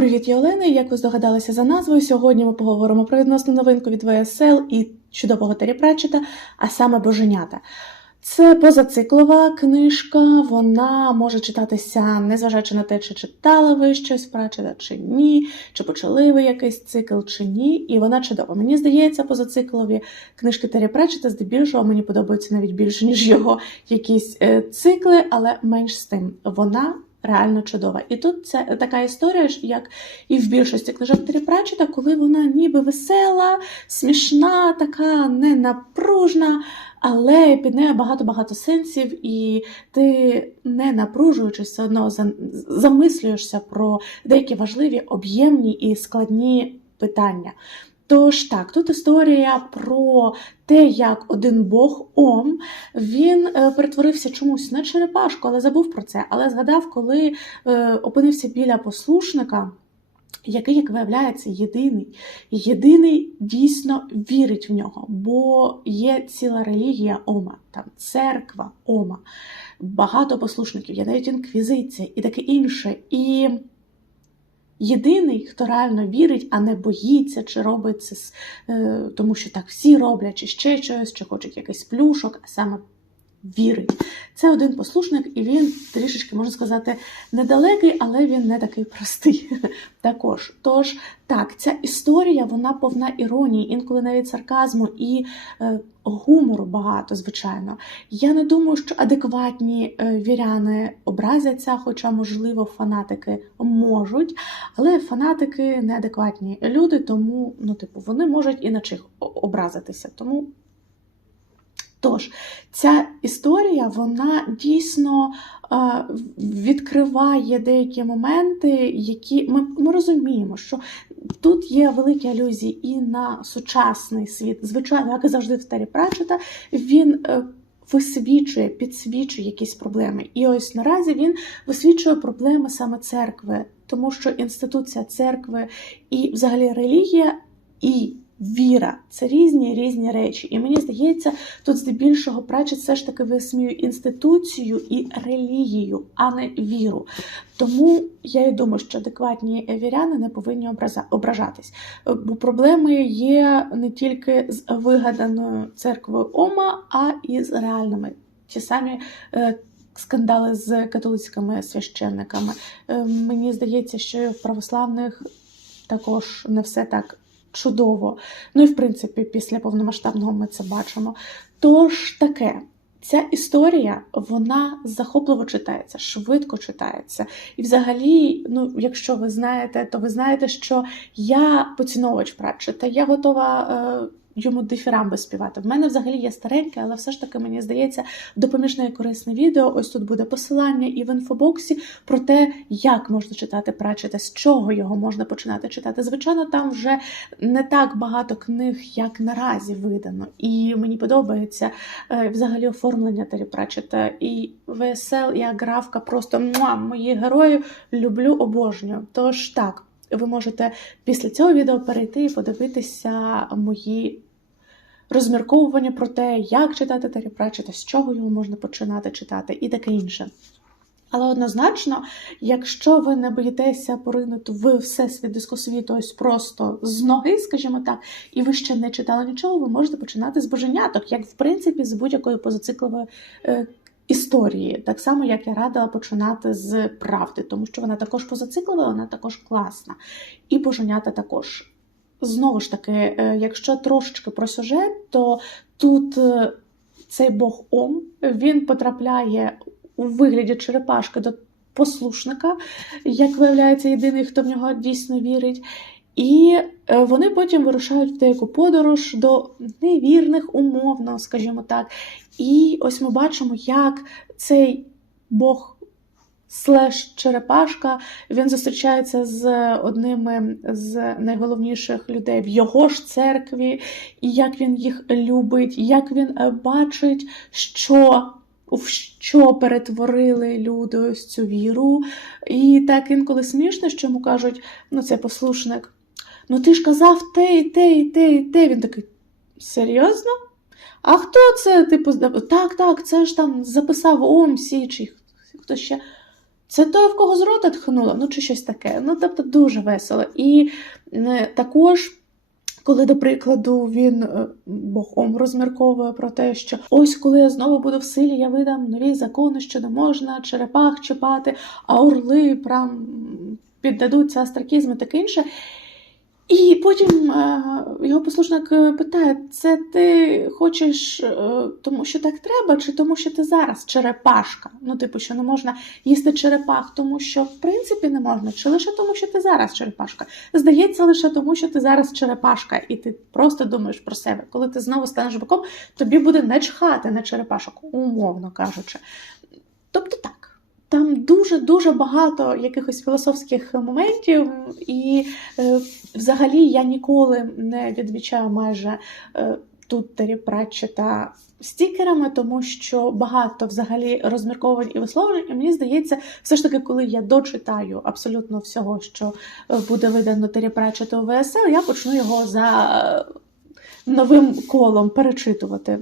Привіт, я Олена. Як ви здогадалися за назвою, сьогодні ми поговоримо про відносну новинку від ВСЛ і чудового Террі Пратчета, а саме Боженята. Це позациклова книжка, вона може читатися, незважаючи на те, чи читали ви щось Пратчета, чи ні, чи почали ви якийсь цикл, чи ні. І вона чудова. Мені здається, позациклові книжки Террі Пратчета здебільшого мені подобаються навіть більше, ніж його якісь е, цикли, але менш з тим. Вона реально чудова. І тут це така історія, як і в більшості книжок Террі Пратчета, коли вона ніби весела, смішна, така ненапружна, але під нею багато-багато сенсів, і ти, не напружуючись, все одно замислюєшся про деякі важливі, об'ємні і складні питання. Тож так, тут історія про те, як один бог Ом він е, перетворився чомусь на черепашку, але забув про це. Але згадав, коли е, опинився біля послушника, який, як виявляється, єдиний. Єдиний дійсно вірить в нього, бо є ціла релігія Ома, там церква Ома, багато послушників, є навіть інквізиція і таке інше. І єдиний, хто реально вірить, а не боїться, чи робить це, е, тому що так всі роблять, чи ще щось, чи хочуть якийсь плюшок, а саме вірить. Це один послушник, і він трішечки, можна сказати, недалекий, але він не такий простий також. Тож, так, ця історія вона повна іронії, інколи навіть сарказму і е, гумору багато, звичайно. Я не думаю, що адекватні е, віряни образяться, хоча, можливо, фанатики можуть, але фанатики неадекватні люди, тому ну, типу, вони можуть і на чих образитися. Тому Тож, ця історія вона дійсно е, відкриває деякі моменти, які ми, ми розуміємо, що тут є великі алюзії і на сучасний світ. Звичайно, як і завжди в Террі Пратчета, він е, висвічує, підсвічує якісь проблеми. І ось наразі він висвічує проблеми саме церкви, тому що інституція церкви і взагалі релігія і віра це різні різні речі. І мені здається, тут здебільшого Пратчет все ж таки висміює інституцію і релігію, а не віру. Тому я і думаю, що адекватні віряни не повинні ображатись. Е, Бо проблеми є не тільки з вигаданою церквою Ома, а і з реальними. Ті самі е, скандали з католицькими священниками. Е, Мені здається, що в православних також не все так чудово. Ну і в принципі, після повномасштабного ми це бачимо. Тож таке. Ця історія вона захопливо читається, швидко читається. І взагалі, ну, якщо ви знаєте, то ви знаєте, що я поціновувач Пратчета, я готова е, йому дифірамби співати. В мене взагалі є стареньке, але все ж таки мені здається, допоміжне і корисне відео. Ось тут буде посилання і в інфобоксі про те, як можна читати Пратчета, з чого його можна починати читати. Звичайно, там вже не так багато книг, як наразі видано. І мені подобається е, взагалі оформлення Террі Пратчета. І ВСЛ, і Аграфка просто муа, мої герої люблю, обожнюю. Тож так, ви можете після цього відео перейти і подивитися мої розмірковування про те, як читати Террі Пратчета, з чого його можна починати читати, і таке інше. Але однозначно, якщо ви не боїтеся поринути в всесвіт дискосвіту ось просто з ноги, скажімо так, і ви ще не читали нічого, ви можете починати з боженяток, як в принципі з будь-якої позациклової е, історії. Так само, як я радила починати з правди, тому що вона також позациклова, вона також класна. І боженята також. Знову ж таки, е, якщо трошечки про сюжет, то тут е, цей бог Ом він потрапляє у вигляді черепашки до послушника, як виявляється, єдиний, хто в нього дійсно вірить. І е, вони потім вирушають в деяку подорож до невірних, умовно, скажімо так. І ось ми бачимо, як цей бог слеш черепашка він зустрічається з одним з найголовніших людей в його ж церкві, і як він їх любить, як він е, бачить, що. В що перетворили люди ось цю віру. І так інколи смішно, що йому кажуть, ну це послушник. Ну ти ж казав те, і те, і те, і те. Він такий, серйозно? А хто це? Типу, так, так, це ж там записав Ом Січ, і хто ще. Це той, в кого з рота тхнуло, ну чи щось таке. Ну, тобто дуже весело. І е, також. Коли, до прикладу, він е, богом розмірковує про те, що ось коли я знову буду в силі, я видам нові закони, що не можна черепах чіпати, а орли прям піддадуться астракізм і таке інше. І потім е, його послушник е, питає: це ти хочеш, е, тому що так треба, чи тому, що ти зараз черепашка? Ну, типу, що не можна їсти черепах, тому що в принципі не можна, чи лише тому, що ти зараз черепашка? Здається, лише тому, що ти зараз черепашка, і ти просто думаєш про себе. Коли ти знову станеш биком, тобі буде не чхати на черепашок, умовно кажучи. Там дуже-дуже багато якихось філософських моментів, і е, взагалі я ніколи не відвічаю майже е, тут Пратчета стікерами, тому що багато взагалі розмірковань і висловлень. І мені здається, все ж таки, коли я дочитаю абсолютно всього, що е, буде видано Террі Пратчета у ВСЛ, я почну його за е, новим колом перечитувати.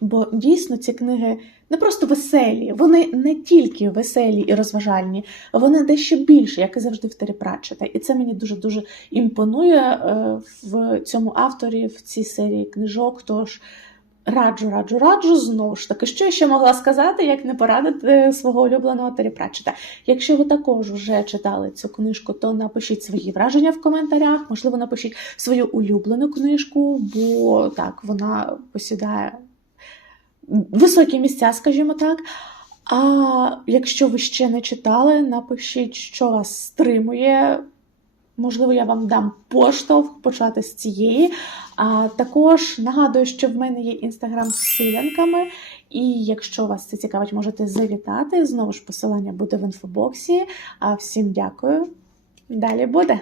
Бо дійсно ці книги не просто веселі, вони не тільки веселі і розважальні, вони дещо більше, як і завжди в Террі Пратчета. І це мені дуже дуже імпонує е, в цьому авторі, в цій серії книжок. Тож раджу, раджу, раджу. Знову ж таки, що я ще могла сказати, як не порадити свого улюбленого Террі Пратчета. Якщо ви також вже читали цю книжку, то напишіть свої враження в коментарях. Можливо, напишіть свою улюблену книжку, бо так вона посідає високі місця, скажімо так. А якщо ви ще не читали, напишіть, що вас стримує. Можливо, я вам дам поштовх почати з цієї. А також нагадую, що в мене є інстаграм з силянками, і якщо вас це цікавить, можете завітати. Знову ж посилання буде в інфобоксі. А всім дякую. Далі буде.